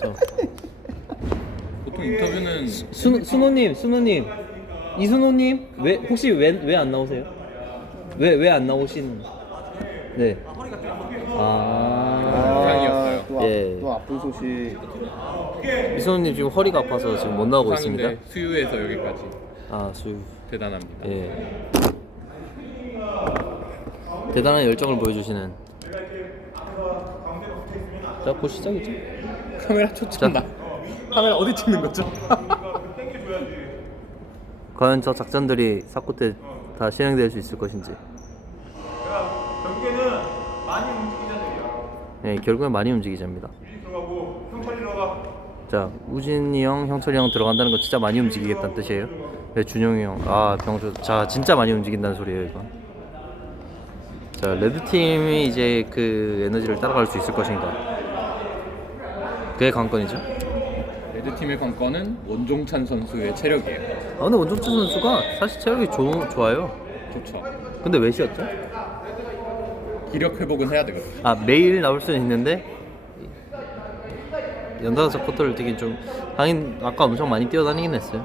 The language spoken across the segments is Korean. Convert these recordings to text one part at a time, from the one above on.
저. 보통 인터뷰는 수, 순호님, 순호님, 이순호님 왜 혹시 왜 왜 안 나오세요? 왜 왜 안 나오시는? 네. 아. 또, 아, 예. 또 아픈 소식. 이순호님 지금 허리가 아파서 지금 못 나오고 있습니다. 상인데 수유에서 여기까지 아, 수유. 대단합니다. 예. 대단한 열정을 보여주시는. 자, 곧 시작이죠. 카메라 초점다. 카메라 어디 찍는 거죠? 과연 저 작전들이 사코 때 다 실행될 수 있을 것인지. 경기는 많이 움직이자들이야. 예, 결국엔 많이 움직이자입니다. 미리 들어가고 형철이 들어가. 자, 우진이 형, 형철이 형 들어간다는 거 진짜 많이 움직이겠다는 뜻이에요. 네, 준용이 형, 아 병주, 자 진짜 많이 움직인다는 소리예요 이거. 자, 레드 팀이 이제 그 에너지를 따라갈 수 있을 것인가? 그게 관건이죠. 레드 팀의 관건은 원종찬 선수의 체력이에요. 아 근데 원종철 선수가 사실 체력이 좋, 좋아요. 좋죠. 근데 왜 쉬었죠? 기력 회복은 해야 되거든요. 아 매일 나올 수는 있는데 연달아서 쿼터를 뛰긴 좀 하긴 아까 엄청 많이 뛰어다니긴 했어요.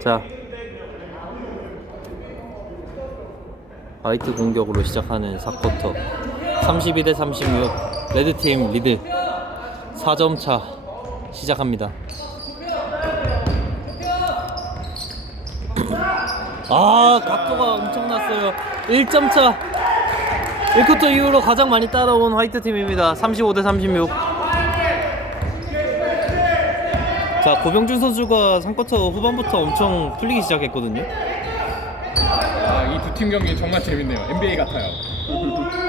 자 화이트 공격으로 시작하는 4쿼터 32 대 36 레드팀 리드 4점 차 시작합니다. 아 각도가 엄청났어요. 1점 차 1쿼터 이후로 가장 많이 따라온 화이트 팀입니다. 35대 36. 자 고병준 선수가 3쿼터 후반부터 엄청 풀리기 시작했거든요. 아, 이 두 팀 경기 정말 재밌네요. NBA 같아요.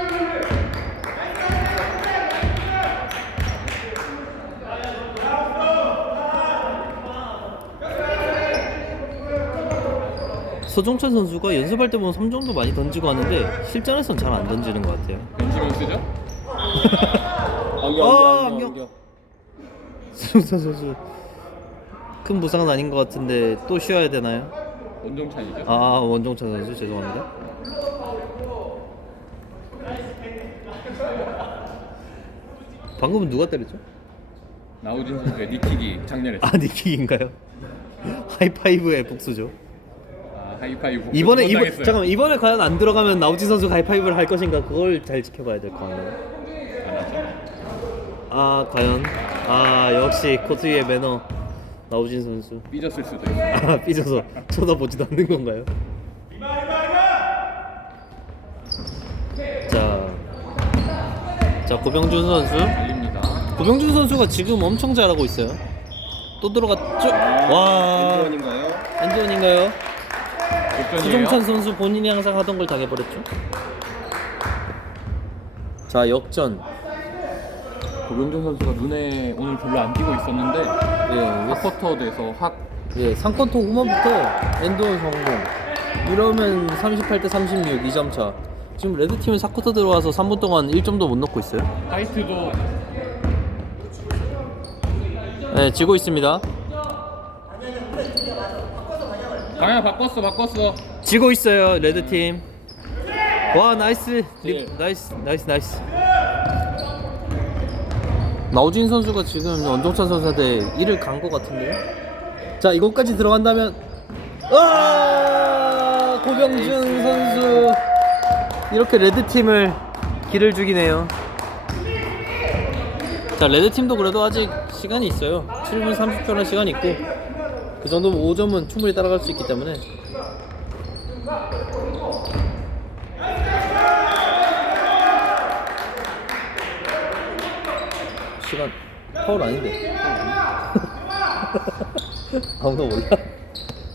서종찬 선수가 연습할 때 보면 3점도 많이 던지고 하는데 실전에선 잘 안 던지는 것 같아요. 벤시몬 쓰죠? 안경, 아, 안경, 안경. 안경. 서종찬 선수 큰 부상은 아닌 것 같은데 또 쉬어야 되나요? 원종찬이죠. 아 원종찬 선수 죄송합니다. 방금은 누가 때렸죠? 나우진 선수의 니킥이 장렬했어요. 아 니킥인가요? 하이파이브의 복수죠. 아, 하이파이브. 이번에 이번 당했어요. 잠깐만 이번에 과연 안 들어가면 나우진 선수 하이파이브를 할 것인가 그걸 잘 지켜봐야 될 것 같네요. 안 하죠? 아 과연 아 역시 코트 위의 매너 나우진 선수 삐졌을 수도 있어요. 아 삐져서 쳐다보지도 않는 건가요? 자, 자 고병준 선수 달립니다. 고병준 선수가 지금 엄청 잘하고 있어요. 또 들어갔죠? 와 엔드원인가요? 엔드원인가요? 역전이에요. 수종찬 선수 본인이 항상 하던 걸 당해버렸죠. 자 역전. 고병준 선수가 눈에 오늘 별로 안 띄고 있었는데 예, 쿼터 돼서 확 예, 3쿼터 후반부터 엔드원 성공. 이러면 38 대 36, 2점 차. 지금 레드 팀은 4쿼터 들어와서 3분 동안 1점도 못 넣고 있어요. 화이트도 네, 지고 있습니다. 방향 바꿨어 바꿨어. 지고 있어요, 레드 팀. 와, 나이스. 리, 예. 나이스, 나이스, 나이스. 나우진 선수가 지금 원종찬 선수한테 이를 간것 같은데요? 자, 이것까지 들어간다면 아! 고병준 선수 이렇게 레드 팀을 길을 죽이네요. 자, 레드 팀도 그래도 아직 시간이 있어요. 7분 30초라는 시간 이 있고 그 정도면 5점은 충분히 따라갈 수 있기 때문에. 시간 파울 아닌데. 아무도 몰라.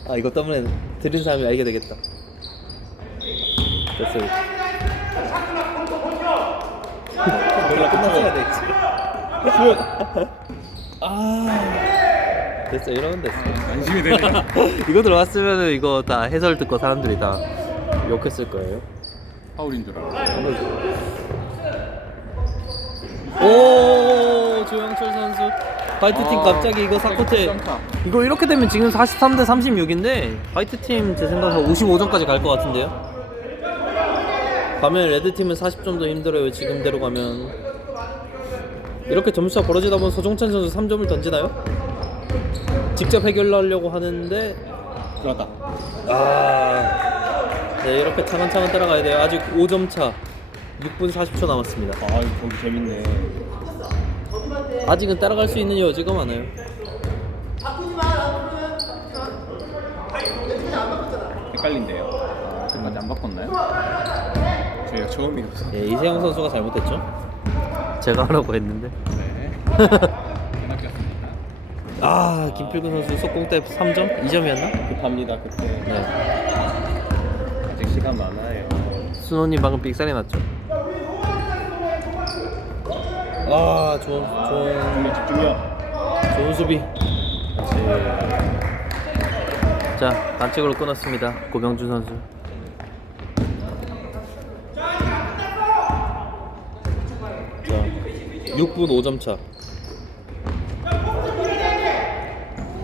아 이것 때문에 들은 사람이 알게 되겠다. 됐어요. 몰라 끝났어야 되지 아 됐어 이러면 됐어 안심이 되네. 이거 들어갔으면 이거 다 해설 듣고 사람들이 다 욕했을 거예요 파울인 줄 알아. 오 조영철 선수 화이트팀 아, 갑자기 이거 점차. 이거 이렇게 되면 지금 43 대 36인데 화이트팀 제 생각에 55점까지 갈 것 같은데요 가면 레드팀은 40점도 힘들어요 지금대로 가면 이렇게 점수차 벌어지다 보면 소종찬 선수 3점을 던지나요? 직접 해결하려고 하는데 들어갔다. 아, 네 이렇게 차근차근 따라가야 돼요. 아직 5점 차, 6분 40초 남았습니다. 아 이거 경기 재밌네. 아직은 따라갈 수 있는 여지가 많아요. 헷갈린대요. 아, 끝까지 안 바꿨나요? 저희가 처음이어서. 예, 이세영 선수가 잘못했죠. 제가 하라고 했는데. 네. 아, 김필근 선수 속공 때 3점, 2점이었나? 급합니다 그때. 네. 아직 시간 많아요. 순호님 방금 삑사리 났죠. 아, 좋은, 좋은, 중력 집중력. 좋은 수비. 자, 반칙으로 끊었습니다. 고병준 선수. 자, 6분 5점 차.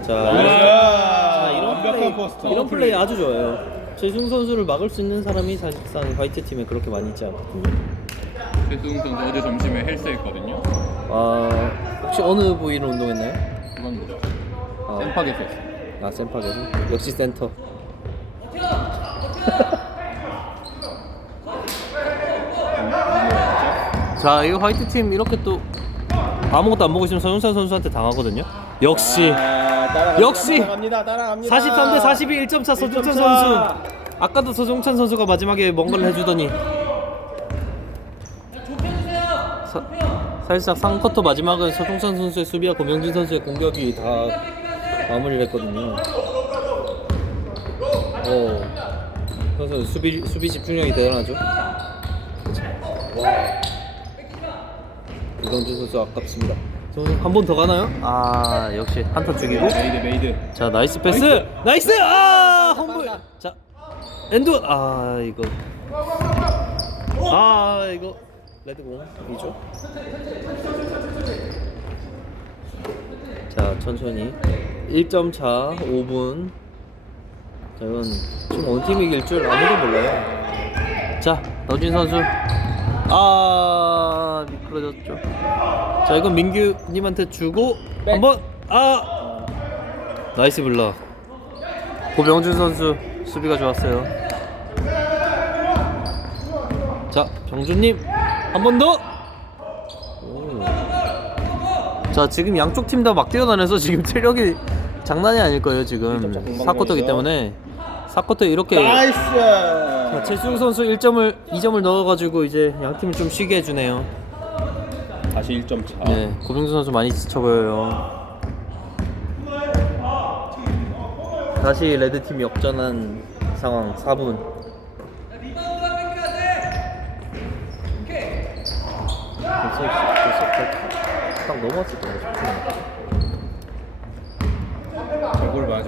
자, 자, 이런 완벽한 플레이, 포스트. 이런 플레이 아주 좋아요. 최승 선수를 막을 수 있는 사람이 사실상 화이트 팀에 그렇게 많이 있지 않거든요. 최수웅 선수 어제 점심에 헬스 했거든요. 아, 혹시 어느 부위를 운동했나요? 그건 뭐죠? 아, 샘팍에서 했어요. 아 센파게서 역시 센터. 자, 이 화이트 팀 이렇게 또 아무것도 안 보고 있으면 서윤찬 선수한테 당하거든요. 역시 아, 따라갑니다. 역시! 따라갑니다. 따라갑니다. 43대 42 1점 차 서종찬 1점 차. 선수. 아까도 서종찬 선수가 마지막에 뭔가를 해주더니 사, 사실상 3쿼터 마지막은 서종찬 선수의 수비와 고명진 선수의 공격이 다 마무리를 했거든요. 어, 그래서 수비 수비 집중력이 대단하죠. 와, 고명진 선수 아깝습니다. 한 번 더 가나요? 아 역시 한턴 죽이고. 메이드 메이드. 자 나이스 패스. 나이스, 아 험블 자 엔드 아 이거. 아 이거. 레드공이죠? 자 천천히. 1점 차 5분. 자 이건 지금 어느 팀이 이길 줄 아무도 몰라요. 자 너진 선수 아 미끄러졌죠 자 이건 민규님한테 주고 한번 아 나이스 블락 고병준 선수 수비가 좋았어요 자 병준님 한 번 더. 오. 자 지금 양쪽 팀 다 막 뛰어다녀서 지금 체력이 장난이 아닐 거예요 지금. 사쿼터기 때문에 사쿼터 이렇게 나이스. 자, 최수웅 선수 1점을 2점을 넣어가지고 이제 양 팀을 좀 쉬게 해주네요. 다시 1점 차. 네, 고병준 선수 많이 지쳐 보여요. 다시 레드 팀이 역전한 상황 4분. 벌써 벌써 딱 넘어왔을 거예요.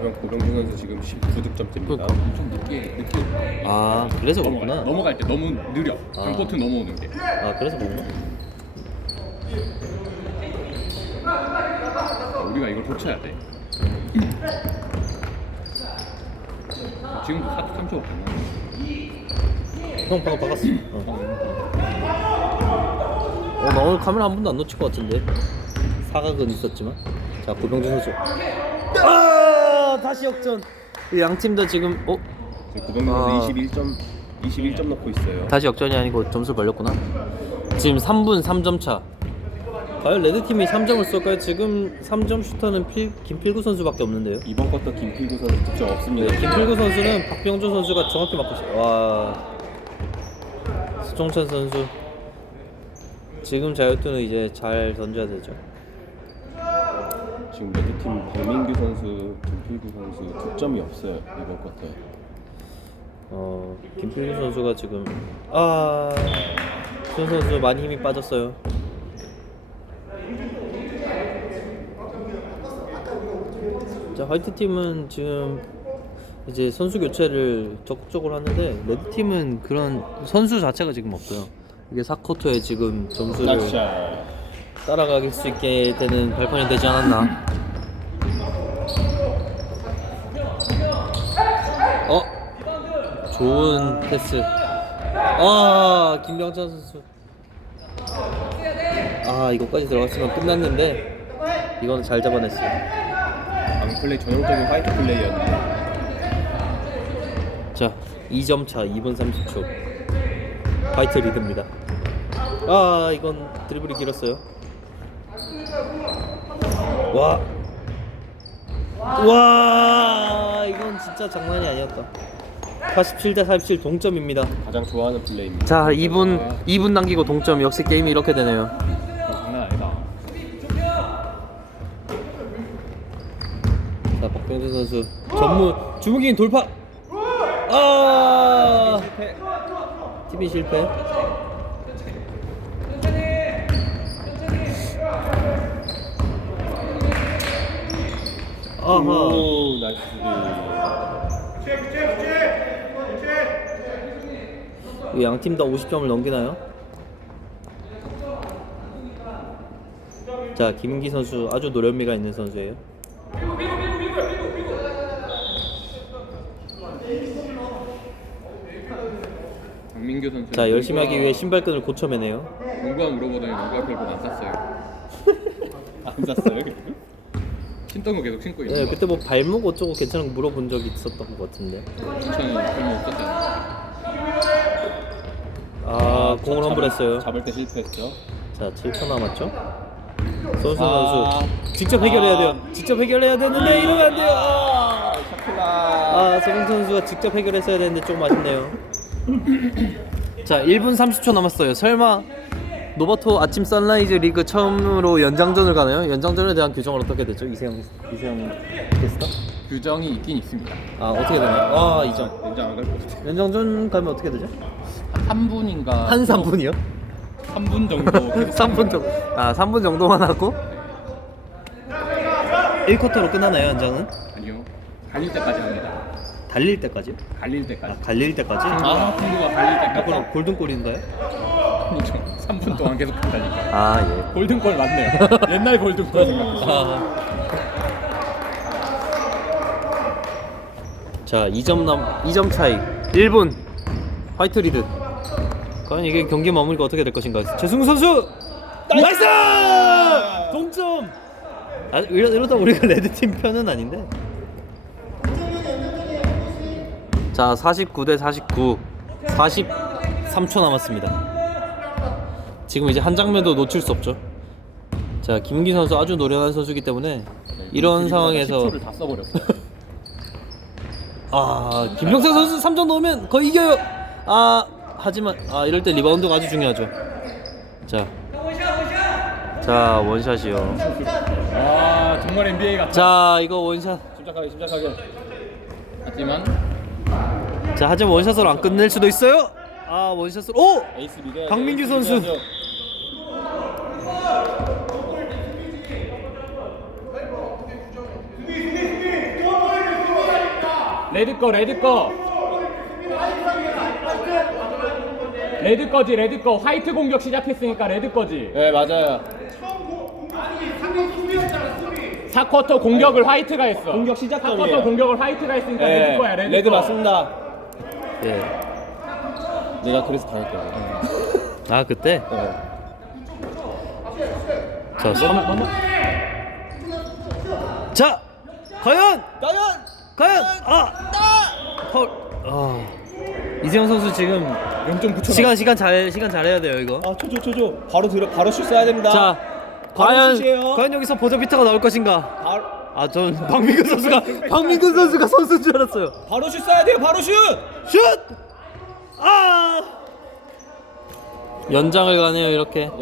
맞으면 고병준 선수 지금 19득점째입니다. 그러니까. 좀 늦게 늦게 아, 그래서 넘어갈, 그렇구나. 넘어갈 때 너무 느려. 아. 강코트 넘어오는 게. 아, 그래서 그렇구나. 우리가 이걸 고쳐야 돼. 지금도 43초 됐나? 형 방금 박았어. 어. 어, 나 오늘 카메라 한 번도 안 놓칠 것 같은데. 사각은 있었지만. 자, 고병준 선수. 아, 다시 역전. 양팀 다 지금 어 지금 고병준 아. 선수 21점 21점 넣고 있어요. 다시 역전이 아니고 점수 벌렸구나. 지금 3분 3점 차. 과연 레드 팀이 3점을 쏠까요? 지금 3점 슈터는 필, 김필구 선수밖에 없는데요. 이번 쿼터 김필구 선수 득점 네, 없습니다. 김필구 선수는 박병준 선수가 정확히 맞고 있어요. 와. 수종찬 선수. 지금 자유투는 이제 잘 던져야 되죠. 지금 레드팀 박민규 선수, 김필구 선수 득점이 없어요 이번 쿼터. 어, 김필구 선수가 지금 아, 수종 선수 많이 힘이 빠졌어요. 자, 화이트 팀은 지금 이제 선수 교체를 적극적으로 하는데 레드 팀은 그런 선수 자체가 지금 없어요. 이게 4쿼터에 지금 점수를. 따라갈 수 있게 되는 발판이 되지 않았나. 좋은 패스. 아, 김병찬 선수. 아 이거까지 들어갔으면 끝났는데 이거는 잘 잡아냈어요. 방 플레이 전형적인 화이트 플레이였는데 자, 2점 차 2분 30초. 화이트 리드입니다. 아, 이건 드리블이 길었어요. 와. 와, 이건 진짜 장난이 아니었다. 47대 47 동점입니다. 가장 좋아하는 플레이입니다. 자, 2분 2분 남기고 동점. 역시 게임이 이렇게 되네요. 장난 아니다. 자, 박병준 선수 전문 주무긴 돌파. 아! 팀이 실패. 아하. 오 나이스 이 양팀 다 50점을 넘기나요? 자, 김기 선수 아주 노련미가 있는 선수예요. 박민규 선수. 자, 열심히 하기 위해 신발끈을 고쳐매네요. 농구화 물어보더니 농구화 별로 안 샀어요. 안 샀어요? 신던 거 계속 신고 네, 있는 거. 그때 뭐 발목 어쩌고 괜찮은 거 물어본 적이 있었던 것 같은데. 추천이 별로 없었잖 아. 아, 공을 험불했어요. 잡을 때 실패했죠. 자, 7초 남았죠? 선수 아. 선수 직접 해결해야 돼요. 직접 해결해야 되는데 이러면 안 돼요. 아, 샤클라 아 선수가 직접 해결했어야 되는데 조금 아쉽네요. 자, 1분 30초 남았어요. 설마 노바토 아침 선라이즈 리그 처음으로 연장전을 가나요? 연장전에 대한 규정은 어떻게 되죠? 이세영 이세영 캐스터? 규정이 있긴 있습니다. 아 어떻게 되나요? 아 2점. 연장 안갈 것 같아. 연장전 가면 어떻게 되죠? 한 3분인가? 한 3분이요? 3분 정도 계속 3분 정도. 아 3분 정도만 하고 1쿼터로 끝나나요 연장은? 아니요. 갈릴 때까지 합니다. 달릴 때까지요? 갈릴 아 때까지. 갈릴 때까지? 아, 풍구가 갈릴 아, 때까지. 그럼 골든골인가요? 3분 동안 계속 간다니까. 아 예. 골든골 맞네요. 옛날 골든골. 아. 자, 2점 남 2점 차이. 1분. 화이트 리드. 과연 이게 경기 마무리가 어떻게 될 것인가? 최승우 선수! 나이스! 동점! 아, 이러, 이러다 우리가 레드팀 편은 아닌데. 자, 49 대 49. 43초 남았습니다. 지금 이제 한 장면도 놓칠 수 없죠. 자, 김기 선수 아주 노련한 선수이기 때문에 이런 상황에서 10초를 다 써버렸어. 아 김병태 선수 3점 넣으면 거의 이겨요. 아 하지만 아 이럴 때 리바운드가 아주 중요하죠. 자, 자 원샷이요. 아, 정말 NBA 같아. 자 이거 원샷. 침착하게 침착하게. 하지만 자 하지만 원샷으로 안 끝낼 수도 있어요. 아 원샷으로 오 에이스 믿어야죠. 박민규 선수. 레드 거 레드 거. 레드 거지 레드 거 화이트 공격 시작했으니까 레드 거지. 네 맞아요. 4쿼터 공격을 화이트가 했어. 공격 시작점이에요. 4쿼터 공격을 화이트가 했으니까 네, 레드 거야 레드, 레드 거. 맞습니다. 예. 내가 그래서 당했거든. 아 그때 네. 자 3. 자 과연 과연 과연 아 파울 아 이세영 선수 지금 0.9초. 시간 시간 잘 시간 잘해야 돼요 이거. 아 초조 초조. 바로 들어 바로 슛 쏴야 됩니다. 자, 과연 슛이에요. 과연 여기서 버저비터가 나올 것인가? 바로 아, 전 박민근 선수가 박민근 선수가 선수인 줄 알았어요. 바로 슛 쏴야 돼요. 바로 슛. 슛! 아! 연장을 가네요 이렇게.